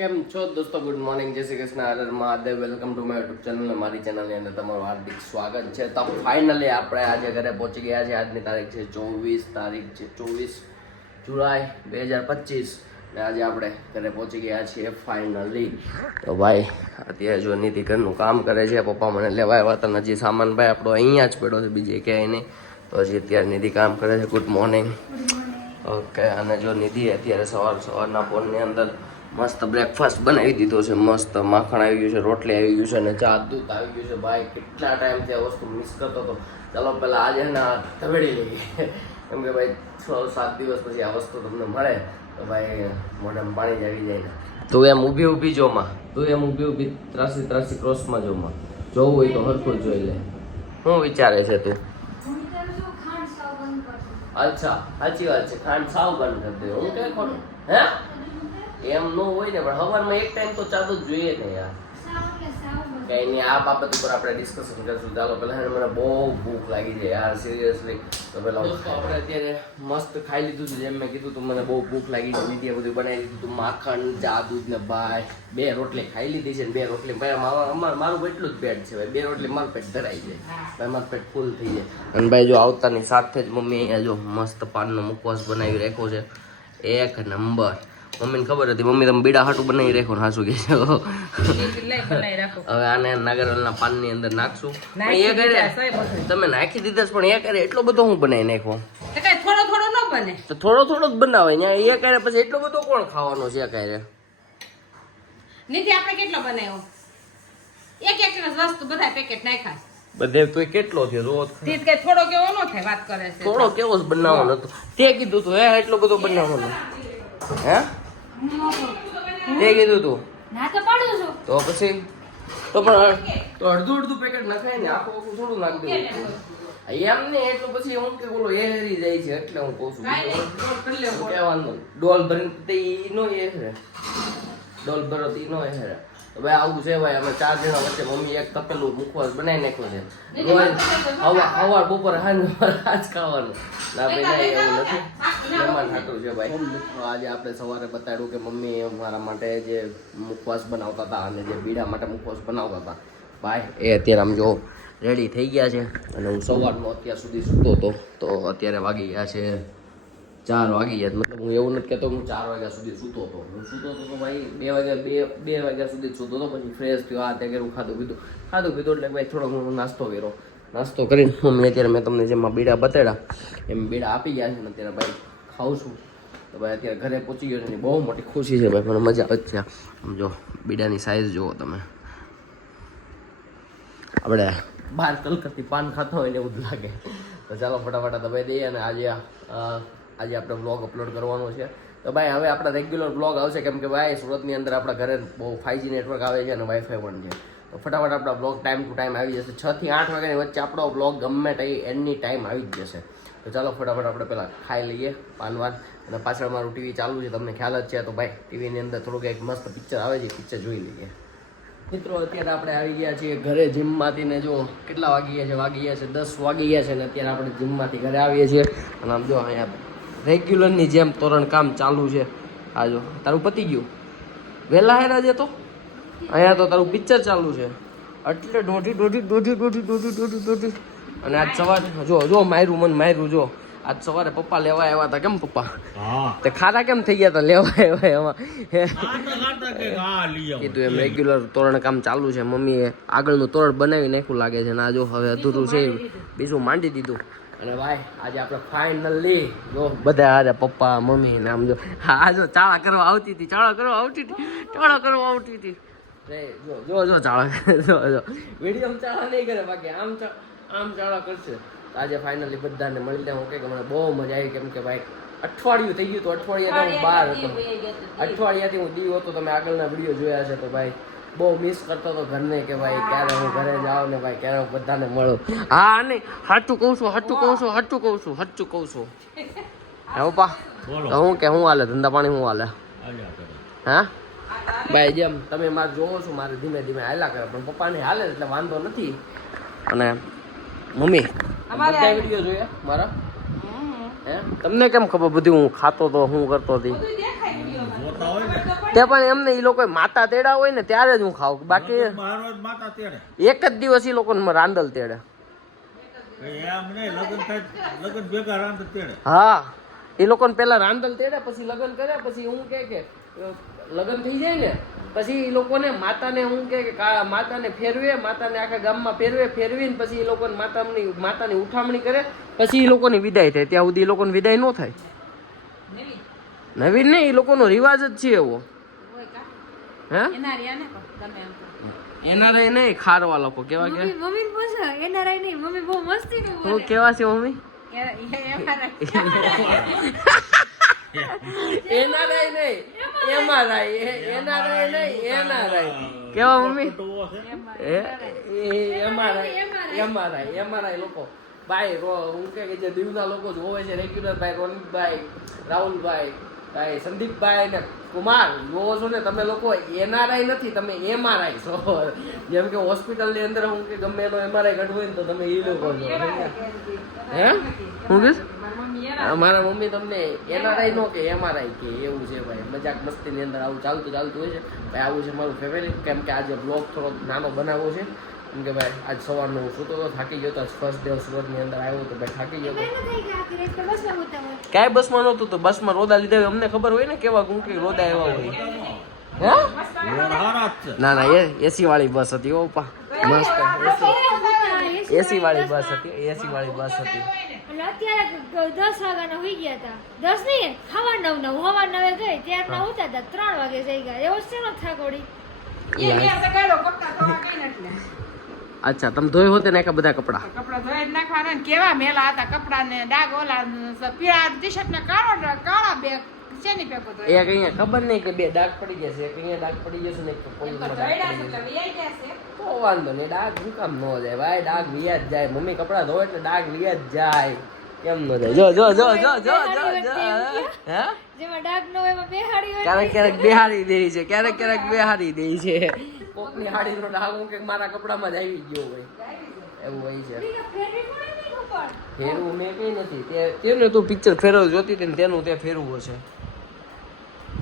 કેમ છો દોસ્તો? ગુડ મોર્નિંગ, જય શ્રી કૃષ્ણ, હર હર Mahadev. Welcome to my YouTube channel. મારી ચેનલની અંદર તમારું હાર્દિક સ્વાગત છે. તો ફાઇનલી આપણે આજે ઘરે પહોંચી ગયા છે. આજની તારીખ છે 24 જુલાઈ 2025 ને આજે આપણે ઘરે પહોંચી ગયા છીએ ફાઇનલી. તો ભાઈ અત્યારે જો નીતિ ઘરનું કામ કરે છે. પપ્પા મને લેવા આવ્યા હતા. હજી સામાન ભાઈ આપણો અહીંયા જ પડ્યો છે, બીજે ક્યાંય નહીં. તો હજી અત્યારે નિધિ કામ કરે છે. Good morning. ઓકે, અને જો નિધિ અત્યારે સવારના ફોનની અંદર મસ્ત બ્રેકફાસ્ટ બનાવી દીધો છે. મસ્ત માખણ આવી ગયું છે, રોટલી આવી ગયું છે અને ચા દૂધ આવી ગયું છે. ભાઈ કેટલા ટાઈમથી આ વસ્તુ મિસ કરતો હતો. ચાલો પહેલાં આજે ને ધવેડી લઈએ, કેમ કે ભાઈ 6-7 દિવસ પછી આ વસ્તુ તમને મળે તો ભાઈ મોઢામાં પાણી જ આવી જાય ને. તું એમ ઊભી જોમાં, તું એમ ઊભી ત્રાસી ક્રોસમાં જોમાં, જોવું હોય તો હરખું જ જોઈ લે. શું વિચારે છે તું? અચ્છા, સાચી વાત છે, ખાંડ સાવ બંધ કરી દે. હું કઈ ખોટું હે? એમ ન હોય ને, પણ સવારમાં એક ટાઈમ તો ચાલુ જ જોઈએ ને યાર. કઈ નહીં, આ બાબત ઉપર આપણે ડિસ્કશન કરીશું. ચાલો પહેલા મને બહુ ભૂખ લાગી છે યાર, સિરિયસલી. તો પહેલા આપણે અત્યારે મસ્ત ખાઈ લીધું છે. જેમ મેં કીધું તું, મને બહુ ભૂખ લાગી છે. નીતિએ બધું બનાવી દીધું હતું, માખણ, ચા, દૂધ ને ભાઈ 2 રોટલી ખાઈ લીધી છે. ને 2 રોટલી ભાઈ મારું એટલું જ પેટ છે ભાઈ. 2 રોટલી મારું પેટ ધરાઈ જાય ભાઈ, મારું પેટ ફૂલ થઈ જાય. અને ભાઈ જો આવતાની સાથે જ મમ્મી અહીંયા જો મસ્ત પાનનો મુખવાસ બનાવી રાખ્યો છે, એક નંબર. મમ્મીને ખબર હતી, મમ્મી તમે બીડા હાટું બનાવી રાખો ને હાસુ કે છે. હવે આને નાગરવેલના પાનની અંદર નાખશું. એ કરે તમે નાખી દીધા પણ એ કરે એટલો બધો હું બનાવી નાખો. થોડો થોડો ન બને તો થોડો જ બનાવે ત્યાં. એ કરે પછી એટલો બધો કોણ ખાવાનો છે? કરે નથી. આપણે કેટલો બનાવ્યો? એક વસ્તુ બધા પેકેટ નાખ્યા બધે તો કેટલો થયો રોજ? કઈ થોડો કેવો ન થાય, વાત કરે છે. થોડો કેવો જ બનાવવાનો હતો તે કીધું તું. હે એટલો બધો બનાવવાનો હે તે કીધું તું ના તો પાડું છું. તો પછી તો પણ તો અડધું પેકેટ નખાય ને, આખું થોડું નાખ દેવું એમ ને. એટલું પછી હું કે બોલો એ હરી જાય છે એટલે હું કહું છું કહેવાનું. ડોલ ભરીને ઈ નો એ હરે, ડોલ ભરો ઈ નો એ હરે. તો ભાઈ આવું છે ભાઈ. અમે 4 જણા વચ્ચે મમ્મી એક તપેલું મુખવાસ બનાવી નાખ્યો છે. સવાર બપોર સાંજ ખાવાનું ના ભાઈ, ના એવું નથી. મહેમાન હાટું છે ભાઈ. આજે આપણે સવારે બતાડ્યું કે મમ્મી મારા માટે જે મુખવાસ બનાવતા હતા અને જે બીડા માટે મુખવાસ બનાવતા હતા ભાઈ, એ અત્યારે આમ જો રેડી થઈ ગયા છે. અને હું સવારનો અત્યાર સુધી સૂતો હતો, તો અત્યારે વાગી ગયા છે 4 વાગી ગયા. મતલબ હું એવું નથી કહેતો હું 4 વાગ્યા સુધી સૂતો હતો. હું સૂતો હતો તો ભાઈ 2 વાગ્યા સુધી સૂતો હતો. પછી ફ્રેશ થયો, આ તે કર્યું, ખાધું પીધું એટલે ભાઈ થોડો હું નાસ્તો કર્યો. નાસ્તો કરીને મમ્મી અત્યારે મેં તમને જેમાં બીડા બતાડ્યા એમ બીડા આપી ગયા છે ને અત્યારે ભાઈ ખાઉં છું. તો ભાઈ અત્યારે ઘરે પહોંચી ગયો છે, બહુ મોટી ખુશી છે ભાઈ. મને મજા આવે છે. આમ જો બીડાની સાઈઝ જુઓ તમે. આપણે બહાર કલકત્તી પાન ખાતા હોય ને એવું જ લાગે. તો ચાલો ફટાફટ દબાઈ દઈએ. અને આજે આપણે વ્લોગ અપલોડ કરવાનો છે. તો ભાઈ હવે આપણા રેગ્યુલર વ્લોગ આવશે, કેમ કે ભાઈ સુરતની અંદર આપણા ઘરે બહુ 5G નેટવર્ક આવે છે અને વાઈફાઈ પણ છે. તો ફટાફટ આપણા વ્લોગ ટાઈમ ટુ ટાઈમ આવી જશે. 6 થી 8 વાગ્યાની વચ્ચે આપણો વ્લોગ ગમે તે એની ટાઈમ આવી જ જશે. તો ચાલો ફટાફટ આપણે પહેલાં ખાઈ લઈએ પાનવાન. અને પાછળ મારું ટીવી ચાલુ છે, તમને ખ્યાલ જ છે. તો ભાઈ ટીવીની અંદર થોડુંક એક મસ્ત પિક્ચર આવે છે, પિક્ચર જોઈ લઈએ. મિત્રો અત્યારે આપણે આવી ગયા છીએ ઘરે જીમમાંથી. ને જો કેટલા વાગી ગયા છે 10 વાગી ગયા છે. ને અત્યારે આપણે જીમમાંથી ઘરે આવીએ છીએ. અને આમ જો અહીંયા રેગ્યુલરની જેમ તોરણ કામ ચાલુ છે. આ જો તારું પતી ગયું વહેલા હેરા છે. તો અહીંયા તો તારું પિક્ચર ચાલુ છે એટલે દોઢી. અને આજ સવારે જો માર્યું જો. આજ સવારે પપ્પા લેવા આવ્યા હતા. કેમ પપ્પા તે ખાતા કેમ થઈ ગયા હતા લેવા આવ્યા એમાં? કીધું એમ રેગ્યુલર તોરણ કામ ચાલુ છે. મમ્મીએ આગળનું તોરણ બનાવી નાખ્યું લાગે છે. ને આ જો હવે અધૂરું છે, બીજું માંડી દીધું. અને ભાઈ આજે આપણે ફાઇનલી જો બધા હારે પપ્પા મમ્મી ને આમ જો હા જો ચાળા કરવા આવતી હતી જો ચાળા જો વિડીયો ચાળા નહીં કરે, બાકી આમ ચાળા કરશે. આજે ફાઇનલી બધાને મળી લે. હું કે મને બહુ મજા આવી, કેમ કે ભાઈ અઠવાડિયું થઈ ગયું. તો અઠવાડિયાથી હું બહાર હતો, અઠવાડિયાથી હું દીવ હતો. તમે આગળના વિડીયો જોયા છે. તો ભાઈ બહુ મિસ કરતો હતો ઘરને, કે ભાઈ ક્યારે હું ઘરે જાઉં ને ભાઈ ક્યારે બધાને મળું. હા નહીં સાચું કહું છું હે પપ્પા. તો હું કે હું હાલે ધંધા પાણી હું હાલે? હા ભાઈ જેમ તમે મારે જોવો છો મારે ધીમે ધીમે હાલ્યા કરે, પણ પપ્પાને હાલે એટલે વાંધો નથી. અને મમ્મી બધા વિડીયો જોયા મારા? હે તમને કેમ ખબર બધી હું ખાતો તો હું કરતો હતી? તે પણ એમને ઈ લોકો માતા તેડા હોય ને ત્યારે જ હું ખાઉં, બાકી મારો જ માતા તેડે એક જ દિવસ ઈ લોકો રાંદલ તેડે. એમ નહીં, લગ્ન થાય લગ્ન ભેગા રાંધ તેડે. હા, એ લોકોને પેલા રાંદલ તેડે, પછી લગ્ન કરે, પછી હું કે લગ્ન થઈ જાય ને પછી એ લોકોને માતાને હું કે માતાને ફેરવે, માતાને આખા ગામમાં ફેરવીને પછી એ લોકોને માતાની ઉઠામણી કરે, પછી એ લોકોની વિદાય થાય. ત્યાં સુધી એ લોકોની વિદાય ન થાય. નવીન ને એ લોકોનો રિવાજ જ છે એવો. હે એનઆરઆઈ નહીં, ખારવા લોકો કેવા કે મમ્મી પૂછો એનઆરઆઈ નહીં, મમ્મી બહુ મસ્તી નું હું કેવા છે મમ્મી? એનઆરઆઈ નહીં, એમઆરઆઈ. એનઆરઆઈ નહીં, એનઆરઆઈ કેવા મમ્મી? એમઆરઆઈ લોકો ભાઈ હું કે જે દીવના લોકો જોવે છે રેગ્યુલર, ભાઈ રોનિતભાઈ, રાહુલભાઈ, ભાઈ સંદીપભાઈ ને કુમાર જોવો છો ને તમે લોકો. એનઆરઆઈ નથી, તમે એમઆરઆઈ છો. જેમ કે હોસ્પિટલ ની અંદર હું કે ગમે એનો એમઆરઆઈ કાઢવો ને તો તમે એ લોકો છો. હે હું કે મારા મમ્મી તમને એનઆરઆઈ નો કે એમઆરઆઈ કે એવું છે ભાઈ. મજાક મસ્તી ની અંદર આવું ચાલતું હોય છે ભાઈ. આવું છે મારું ફેવરેટ, કેમ કે આજે બ્લોગ થોડો નાનો બનાવવો છે. કેમ કે ભાઈ આજ સવારનો હું સૂતો તો થાકી ગયો તો, ફર્સ્ટ ડે સુરતની અંદર આવ્યો તો ભાઈ થાકી ગયો તો. ક્યાંય બસમાં નહોતું તો બસમાં રોદા લીધા. અમને ખબર હોય ને કેવા ગુંકી રોદા એવા હોય. હે ના એસી વાળી બસ હતી ઓ પા, મસ્ત એસી વાળી બસ હતી. એસી વાળી બસ હતી. અત્યારે 10 વાગ્યાના હોઈ ગયા હતા. 10 નહીં, હવા 9 હવા 9 ગઈ ત્યારના ઉતા હતા 3 વાગે જઈ ગયા. એવો છે ને થાકોડી. અચ્છા, તમે ધોઈ હોતે ને બધા કપડા ધોઈ જ નાખવાના ને કેવા મેલા હતા કપડા ને ડાઘ ઓલા પીળા ટી-શર્ટ ને કાળા બે શેની પેકો તો એક અહીંયા ખબર નહીં કે બે ડાઘ પડી જશે, એક અહીંયા ડાઘ પડી જશે ને એક પોલીસમાં ડાઘ પડી જશે. તો વાંધો નહીં, ડાઘ શું કામ ન જાય ભાઈ? ડાઘ વિયા જ જાય. મમ્મી કપડા ધોવે એટલે ડાઘ વિયા જ જાય. કેમ ન જાય? જો જો જો જો જો હે જેમાં ડાઘ ન હોય એમાં બેહાડી હોય. ક્યારેક બેહારી દે છે, ક્યારેક બેહારી દે છે. કોકની હાડીનો ડાઘ હું કે મારા કપડામાં જ આવી ગયો હોય એવું હોય છે. ફેરવું મેં કઈ નથી. તેનું તું પિક્ચર ફેરવ જોતી હતી ને તેનું તે ફેરવું છે.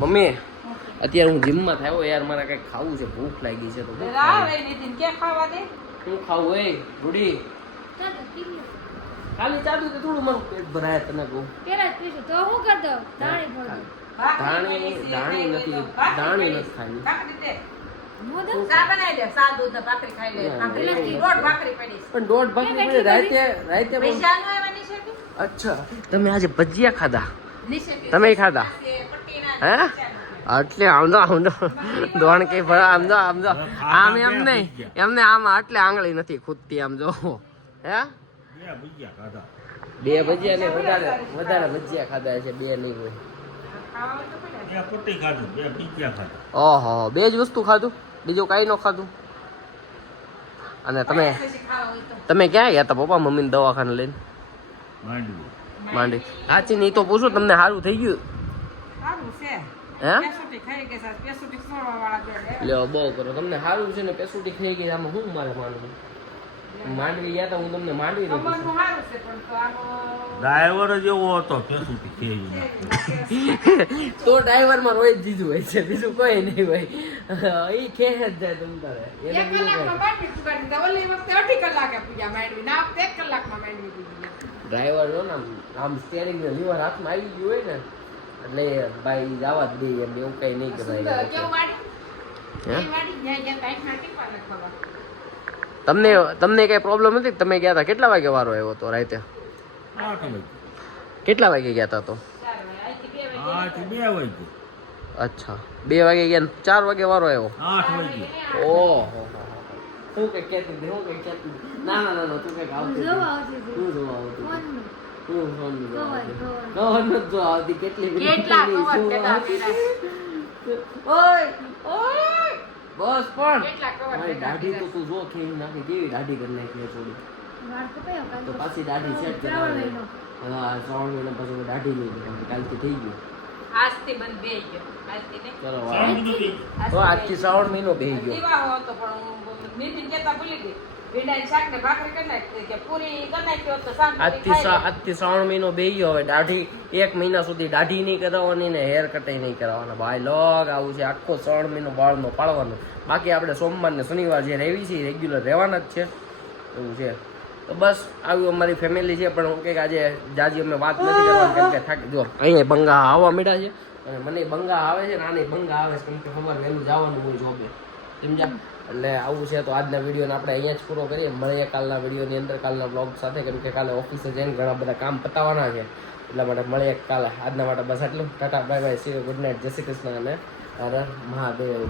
મમ્મી અત્યારે હું જીમમાં થયો યાર, મારે કઈક ખાવું છે, ભૂખ લાગી છે. તો શું ખાવું? એ રૂડી ખાલી ચાલુ તો થોડું મારું પેટ ભરાય. તને કહું પેલા જ પીશું તો હું કર દઉં. દાણી ફોડી દાણી નથી ખાવી. પણ દોઢ ભાખરી પડી રાતે પણ. અચ્છા, તમે આજે ભજીયા ખાધા? તમે ખાધા? હે એટલે આમ દોણ કઈ ભરા આમ એમ નહીં, એમને આમ આટલે આંગળી નથી ખૂદતી. આમ જો હે બે ભજીયા ને વધારે ભજીયા ખાધા છે, બે નહીં હોય. ઓહો, બે જ વસ્તુ ખાધું, બીજું કઈ ન ખાધું. અને તમે ક્યાં ગયા હતા પપ્પા મમ્મીને દવાખાને લઈને? માંડવી. સાચી નહીં તો પૂછું, તમને સારું થઈ ગયું? હે લ્યો બહુ કરો, તમને સારું છે ને પેસુટી ખાઈ ગઈ. આમાં શું મારે માનવું? માંડવી ગયા હતા, હું તમને માંડવી ડ્રાઈવર જ એવો હતો, પેસુટી થઈ ગઈ. તો ડ્રાઈવર માં રોજ જીજુ હોય છે, બીજું કોઈ નહીં હોય. એ ખેહ જ જાય તમ તારે. ડ્રાઈવર જો ને આમ સ્ટીયરિંગ ને લીવર હાથમાં આવી ગયું હોય ને એટલે ભાઈ જવા જ દે એમ, એવું કઈ નહીં કરાય. તમને કઈ પ્રોબ્લેમ નથી? તમે ગયા હતા કેટલા વાગે વારો આવ્યો હતો રાતે? 8 વાગે. કેટલા વાગે ગયા હતા? તો 2 વાગે. અચ્છા, 2 વાગે ગયા, 4 વાગે વારો આવ્યો? 8 વાગે. ઓહો, હું કઈ કહેતી હતી, હું કઈ કહેતી હતી. ના ના ના, તું કઈક આવતી હતી. હું જોવા આવતી હતી. હું ફોન જોવા આવતી. કેટલી ઓય ઓય બસ પણ મારી દાઢી તો તું જો ખેઈ નાખી, કેવી દાઢી કરી નાખી થોડી. તો પાછી દાઢી સેટ કરવાની. હા, શ્રાવણ મહિના પછી દાઢી નહીં કરવાની, કાલથી થઈ ગયું. આજથી બંધ બેહી ગયો. આજથી નહીં. ચલો તો આજથી શ્રાવણ મહિનો બેહી ગયો. દીવા હતો પણ હું નીતિન કહેતા ભૂલી ગઈ. ભીંડાની શાક ને ભાખરી કરી નાખી કે પૂરી કરી નાખી હોત તો શાંતિથી ખાઈ લે. આજથી 3 મહિનો બેહી ગયો હવે દાઢી 1 મહિના સુધી દાઢી નહીં કરાવવાની ને હેર કટાઈ નહીં કરાવવાના ભાઈ લોગ આવું છે આખો 3 મહિનો બાળનો પાડવાનો બાકી આપણે સોમવાર ને શનિવાર જે રહેવી છે રેગ્યુલર રહેવાના જ છે એવું છે તો બસ આવી અમારી ફેમિલી છે પણ હું કંઈક આજે જાજી અમે વાત નથી કરવાની કેમ કે થાકી જો અહીંયા બંગા આવવા મીઠા છે અને મને બંગા આવે છે ને આને બંગા આવે છે કેમ કે ખબર વહેલું જવાનું હોય જોબે સમજ્યા એટલે આવું છે તો આજના વિડીયોને આપણે અહીંયા જ પૂરો કરીએ મળીએ કાલના વિડીયોની અંદર કાલના બ્લોગ સાથે કેમ કે કાલે ઓફિસે જઈને ઘણા બધા કામ પતાવવાના છે એટલા માટે મળીએ કાલે આજના માટે બસ આટલું Tata bye bye see you good night જય શ્રી કૃષ્ણ અને હર હર મહાદેવ